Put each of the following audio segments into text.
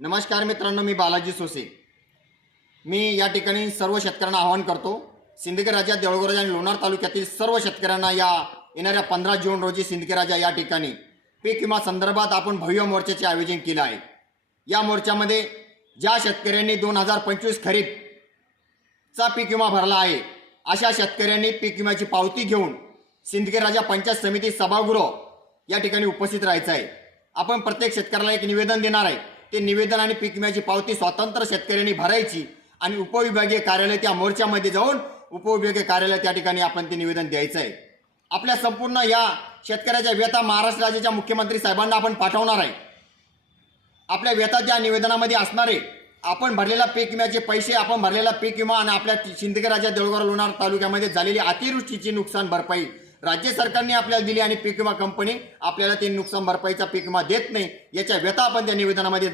नमस्कार मित्रांनो, मी बालाजी सोसे। मी या ठिकाणी सर्व शेतकऱ्यांना आवाहन करतो, सिंदखेड राजा, देऊळगाव आणि लोणार तालुक्यातील सर्व शेतकऱ्यांना या येणाऱ्या 15 जून रोजी सिंदखेड राजा या ठिकाणी पीक विमा संदर्भात आपण भव्य मोर्चाचे आयोजन केले आहे। या मोर्चामध्ये ज्या शेतकऱ्यांनी 2025 खरीपचा पीक विमा भरला आहे अशा शेतकऱ्यांनी पीक विम्याची पावती घेऊन सिंदखेड राजा पंचायत समिती सभागृह या ठिकाणी उपस्थित राहायचं आहे। आपण प्रत्येक शेतकऱ्याला एक निवेदन देणार आहे। ते निवेदन आणि पीक विम्याची पावती स्वतंत्र शेतकऱ्यांनी भरायची आणि उपविभागीय कार्यालय त्या मोर्चामध्ये जाऊन उपविभागीय कार्यालय त्या ठिकाणी आपण ते निवेदन द्यायचं आहे। आपल्या संपूर्ण या शेतकऱ्याच्या व्यथा महाराष्ट्र राज्याच्या मुख्यमंत्री साहेबांना आपण पाठवणार आहे। आपल्या व्यथा त्या निवेदनामध्ये असणारे आपण भरलेला पीक विम्याचे पैसे, आपण भरलेला पीक विमा आणि आपल्या सिंदखेड राजा, देऊळगाव, लोणार तालुक्यामध्ये झालेली अतिवृष्टीची नुकसान भरपाई राज्य सरकारने आपल्याला दिली आणि पीक विमा कंपनी आपल्याला ते नुकसान भरपाईचा पीक विमा देत नाही, याच्या व्यथा आपण त्या निवेदनामध्ये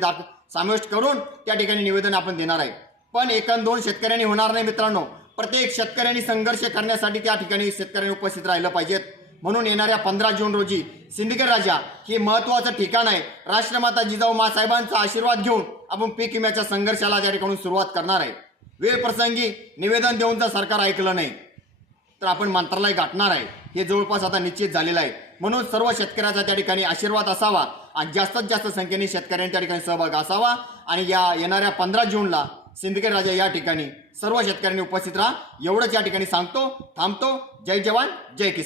समाविष्ट करून त्या ठिकाणी निवेदन आपण देणार आहे। पण एक आणि दोन शेतकऱ्यांनी होणार नाही मित्रांनो, प्रत्येक शेतकऱ्यांनी संघर्ष करण्यासाठी त्या ठिकाणी शेतकऱ्यांनी उपस्थित राहिलं पाहिजेत। म्हणून येणाऱ्या 15 जून रोजी सिंदखेड राजा हे महत्त्वाचं ठिकाण आहे। राष्ट्रमाता जिजाऊ माँसाहेबांचा आशीर्वाद घेऊन आपण पीक विम्याच्या संघर्षाला त्या ठिकाणी सुरुवात करणार आहे। वेळ प्रसंगी निवेदन देऊन जर सरकार ऐकलं नाही तर आपण मंत्रालय गाठणार आहे, हे जवळपास आता निश्चित झालेलं आहे। म्हणून सर्व शेतकऱ्याचा त्या ठिकाणी आशीर्वाद असावा आणि जास्तीत जास्त संख्येने शेतकऱ्यांनी त्या ठिकाणी सहभाग असावा आणि या येणाऱ्या 15 जूनला सिंदखेड राजा या ठिकाणी सर्व शेतकऱ्यांनी उपस्थित राहा, एवढंच या ठिकाणी सांगतो। थांबतो। जय जवान जय किसान।